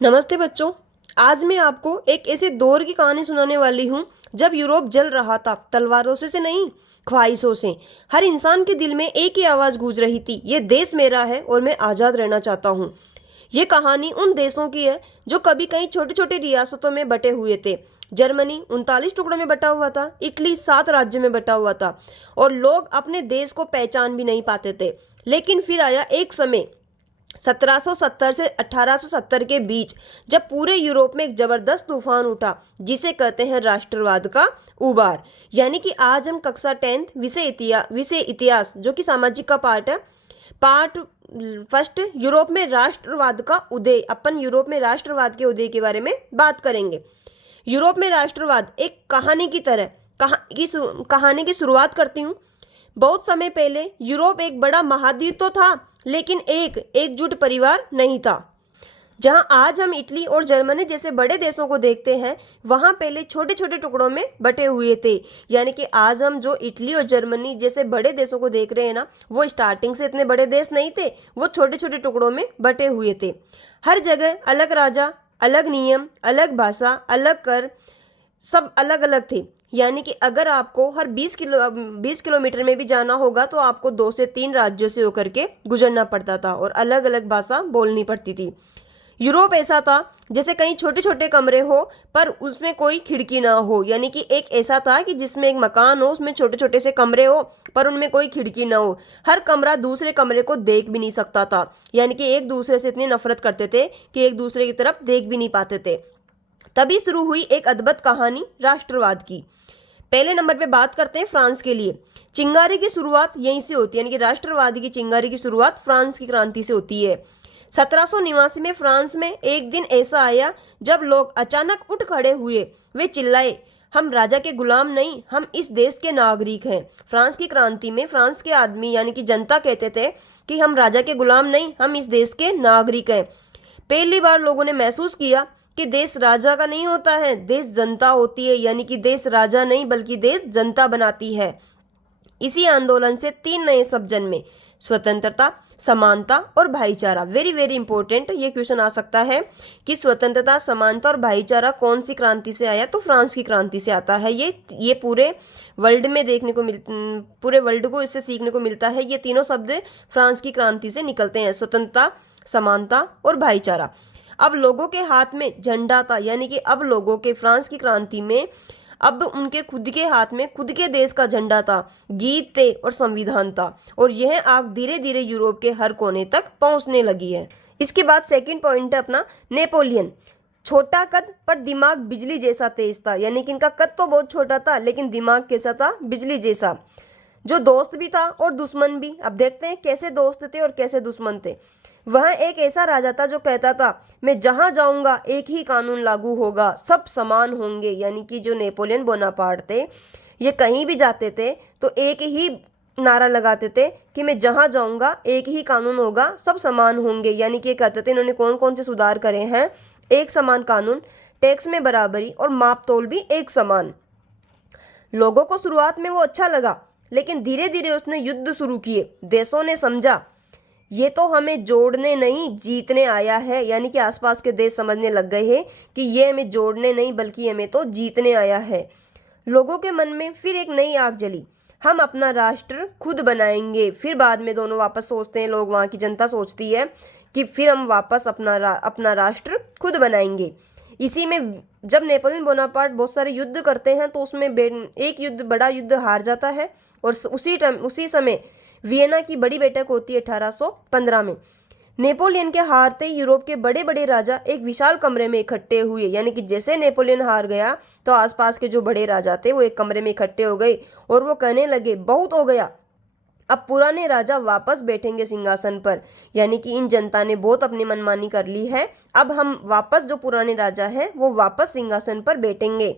नमस्ते बच्चों। आज मैं आपको एक ऐसे दौर की कहानी सुनाने वाली हूँ जब यूरोप जल रहा था, तलवारों से नहीं, ख्वाहिशों से। हर इंसान के दिल में एक ही आवाज़ गूंज रही थी, ये देश मेरा है और मैं आज़ाद रहना चाहता हूँ। ये कहानी उन देशों की है जो कभी कहीं छोटे छोटे रियासतों में बटे हुए थे। जर्मनी 39 टुकड़ों में बटा हुआ था, इटली 7 राज्यों में बटा हुआ था और लोग अपने देश को पहचान भी नहीं पाते थे। लेकिन फिर आया एक समय 1770 से 1870 के बीच, जब पूरे यूरोप में एक जबरदस्त तूफान उठा जिसे कहते हैं राष्ट्रवाद का उबार। यानी कि आज हम कक्षा 10th विषय इतिहास जो कि सामाजिक का पार्ट है, पार्ट फर्स्ट, यूरोप में राष्ट्रवाद का उदय। अपन यूरोप में राष्ट्रवाद के उदय के बारे में बात करेंगे। यूरोप में राष्ट्रवाद एक कहानी की तरह कहानी की शुरुआत करती हूँ। बहुत समय पहले यूरोप एक बड़ा महाद्वीप तो था, लेकिन एक एकजुट परिवार नहीं था। जहां आज हम इटली और जर्मनी जैसे बड़े देशों को देखते हैं, वहां पहले छोटे छोटे टुकड़ों में बटे हुए थे। यानी कि आज हम जो इटली और जर्मनी जैसे बड़े देशों को देख रहे हैं ना, वो स्टार्टिंग से इतने बड़े देश नहीं थे, वो छोटे छोटे टुकड़ों में बटे हुए थे। हर जगह अलग राजा, अलग नियम, अलग भाषा, अलग कर, सब अलग अलग थे। यानी कि अगर आपको हर 20 किलोमीटर में भी जाना होगा तो आपको 2 से 3 राज्यों से होकर के गुजरना पड़ता था और अलग अलग भाषा बोलनी पड़ती थी। यूरोप ऐसा था जैसे कहीं छोटे छोटे कमरे हो पर उसमें कोई खिड़की ना हो। यानी कि एक ऐसा था कि जिसमें एक मकान हो, उसमें छोटे छोटे से कमरे हो पर उनमें कोई खिड़की ना हो। हर कमरा दूसरे कमरे को देख भी नहीं सकता था। यानी कि एक दूसरे से इतनी नफरत करते थे कि एक दूसरे की तरफ देख भी नहीं पाते थे। तभी शुरू हुई एक अद्भुत कहानी राष्ट्रवाद की। पहले नंबर पे बात करते हैं फ्रांस के लिए। चिंगारी की शुरुआत यहीं से होती है, यानी कि राष्ट्रवाद की चिंगारी की शुरुआत फ्रांस की क्रांति से होती है। 1789 में फ्रांस में एक दिन ऐसा आया जब लोग अचानक उठ खड़े हुए। वे चिल्लाए, हम राजा के गुलाम नहीं, हम इस देश के नागरिक हैं। फ्रांस की क्रांति में फ्रांस के आदमी यानी कि जनता कहते थे कि हम राजा के गुलाम नहीं, हम इस देश के नागरिक हैं। पहली बार लोगों ने महसूस किया कि देश राजा का नहीं होता है, देश जनता होती है। यानी कि देश राजा नहीं बल्कि देश जनता बनाती है। इसी आंदोलन से 3 नए शब्द जन्मे, स्वतंत्रता, समानता और भाईचारा। वेरी वेरी इंपॉर्टेंट ये क्वेश्चन आ सकता है कि स्वतंत्रता, समानता और भाईचारा कौन सी क्रांति से आया, तो फ्रांस की क्रांति से आता है। ये पूरे वर्ल्ड में पूरे वर्ल्ड को इससे सीखने को मिलता है। ये तीनों शब्द फ्रांस की क्रांति से निकलते हैं, स्वतंत्रता, समानता और भाईचारा। अब लोगों के हाथ में झंडा था। यानी कि अब लोगों के फ्रांस की क्रांति में अब उनके खुद के हाथ में खुद के देश का झंडा था, गीत थे और संविधान था। और यह आग धीरे धीरे यूरोप के हर कोने तक पहुंचने लगी है। इसके बाद सेकंड पॉइंट है अपना नेपोलियन। छोटा कद पर दिमाग बिजली जैसा तेज था। यानी कि इनका कद तो बहुत छोटा था लेकिन दिमाग कैसा था, बिजली जैसा। जो दोस्त भी था और दुश्मन भी। अब देखते हैं कैसे दोस्त थे और कैसे दुश्मन थे। वह एक ऐसा राजा था जो कहता था, मैं जहां जाऊंगा एक ही कानून लागू होगा, सब समान होंगे। यानी कि जो नेपोलियन बोनापार्ट थे, ये कहीं भी जाते थे तो एक ही नारा लगाते थे कि मैं जहां जाऊंगा एक ही कानून होगा, सब समान होंगे। यानी कि कहते थे इन्होंने कौन कौन से सुधार करे हैं, एक समान कानून, टैक्स में बराबरी और माप तोल भी एक समान। लोगों को शुरुआत में वो अच्छा लगा, लेकिन धीरे धीरे उसने युद्ध शुरू किए। देशों ने समझा ये तो हमें जोड़ने नहीं जीतने आया है। यानी कि आसपास के देश समझने लग गए हैं कि ये हमें जोड़ने नहीं बल्कि हमें तो जीतने आया है। लोगों के मन में फिर एक नई आग जली, हम अपना राष्ट्र खुद बनाएंगे। फिर बाद में दोनों वापस सोचते हैं, लोग, वहाँ की जनता सोचती है कि फिर हम वापस अपना राष्ट्र खुद बनाएंगे। इसी में जब नेपोलियन बोनापार्ट बहुत सारे युद्ध करते हैं तो उसमें एक युद्ध, बड़ा युद्ध हार जाता है और उसी समय वियना की बड़ी बैठक होती है 1815 में। नेपोलियन के हारते यूरोप के बड़े बड़े राजा एक विशाल कमरे में इकट्ठे हुए। यानी कि जैसे नेपोलियन हार गया तो आसपास के जो बड़े राजा थे वो एक कमरे में इकट्ठे हो गए और वो कहने लगे, बहुत हो गया, अब पुराने राजा वापस बैठेंगे सिंहासन पर। यानी कि इन जनता ने बहुत अपनी मनमानी कर ली है, अब हम वापस जो पुराने राजा हैं वो वापस सिंहासन पर बैठेंगे।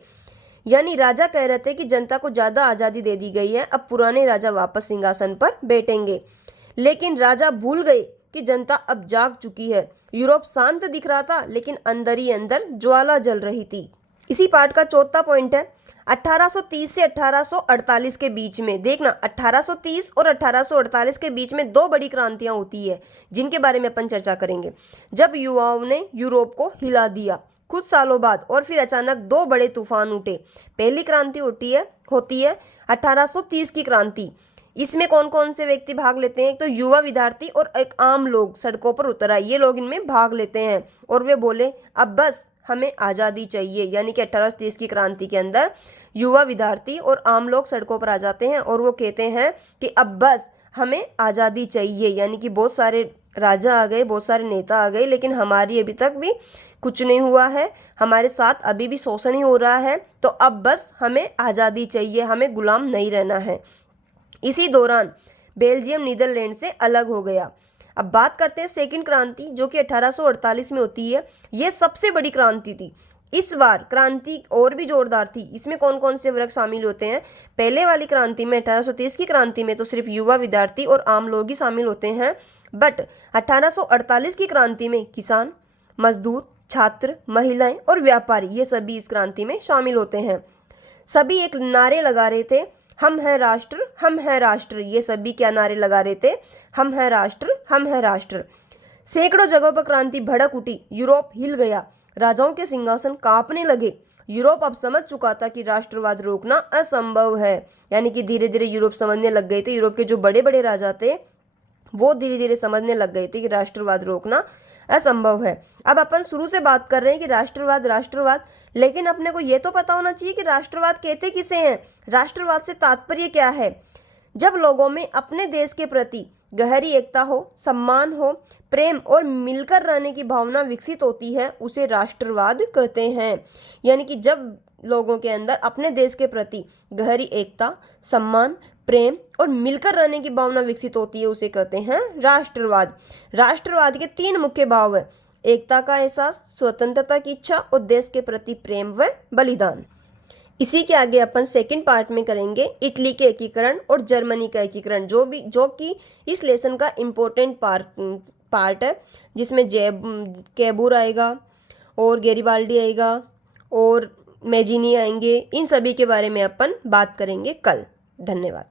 यानी राजा कह रहे थे कि जनता को ज़्यादा आज़ादी दे दी गई है, अब पुराने राजा वापस सिंहासन पर बैठेंगे। लेकिन राजा भूल गए कि जनता अब जाग चुकी है। यूरोप शांत दिख रहा था लेकिन अंदर ही अंदर ज्वाला जल रही थी। इसी पार्ट का चौथा पॉइंट है 1830 से 1848 के बीच में, देखना 1830 और 1848 के बीच में दो बड़ी क्रांतियां होती है जिनके बारे में अपन चर्चा करेंगे, जब युवाओं ने यूरोप को हिला दिया। कुछ सालों बाद और फिर अचानक दो बड़े तूफान उठे। पहली क्रांति होती है 1830 की क्रांति। इसमें कौन कौन से व्यक्ति भाग लेते हैं? एक तो युवा विद्यार्थी और एक आम लोग सड़कों पर उतर आए। ये लोग इनमें भाग लेते हैं और वे बोले अब बस हमें आज़ादी चाहिए। यानी कि 1830 की क्रांति के अंदर युवा विद्यार्थी और आम लोग सड़कों पर आ जाते हैं और वो कहते हैं कि अब बस हमें आज़ादी चाहिए। यानी कि बहुत सारे राजा आ गए, बहुत सारे नेता आ गए, लेकिन हमारी अभी तक भी कुछ नहीं हुआ है, हमारे साथ अभी भी शोषण ही हो रहा है, तो अब बस हमें आज़ादी चाहिए, हमें गुलाम नहीं रहना है। इसी दौरान बेल्जियम नीदरलैंड से अलग हो गया। अब बात करते हैं सेकंड क्रांति, जो कि 1848 में होती है। यह सबसे बड़ी क्रांति थी। इस बार क्रांति और भी जोरदार थी। इसमें कौन कौन से वर्ग शामिल होते हैं? पहले वाली क्रांति में 1830 की क्रांति में तो सिर्फ युवा विद्यार्थी और आम लोग ही शामिल होते हैं, बट 1848 की क्रांति में किसान, मजदूर, छात्र, महिलाएं और व्यापारी ये सभी इस क्रांति में शामिल होते हैं। सभी एक नारे लगा रहे थे, हम हैं राष्ट्र, हम हैं राष्ट्र। ये सभी क्या नारे लगा रहे थे? हम हैं राष्ट्र, हम हैं राष्ट्र। सैकड़ों जगहों पर क्रांति भड़क उठी। यूरोप हिल गया, राजाओं के सिंहासन कांपने लगे। यूरोप अब समझ चुका था कि राष्ट्रवाद रोकना असंभव है। यानी कि धीरे धीरे यूरोप समझने लग गए थे, यूरोप के जो बड़े बड़े राजा थे वो धीरे धीरे समझने लग गए थे कि राष्ट्रवाद रोकना असंभव है। अब अपन शुरू से बात कर रहे हैं कि राष्ट्रवाद राष्ट्रवाद, लेकिन अपने को ये तो पता होना चाहिए कि राष्ट्रवाद कहते किसे हैं, राष्ट्रवाद से तात्पर्य क्या है। जब लोगों में अपने देश के प्रति गहरी एकता हो, सम्मान हो, प्रेम और मिलकर रहने की भावना विकसित होती है, उसे राष्ट्रवाद कहते हैं। यानी कि जब लोगों के अंदर अपने देश के प्रति गहरी एकता, सम्मान, प्रेम और मिलकर रहने की भावना विकसित होती है, उसे कहते हैं राष्ट्रवाद। राष्ट्रवाद के तीन मुख्य भाव है: एकता का एहसास, स्वतंत्रता की इच्छा और देश के प्रति प्रेम व बलिदान। इसी के आगे अपन सेकंड पार्ट में करेंगे इटली के एकीकरण और जर्मनी का एकीकरण, जो कि इस लेसन का इम्पोर्टेंट पार्ट है, जिसमें कैबूर आएगा और गैरिबाल्डी आएगा और मैजिनी आएंगे। इन सभी के बारे में अपन बात करेंगे कल। धन्यवाद।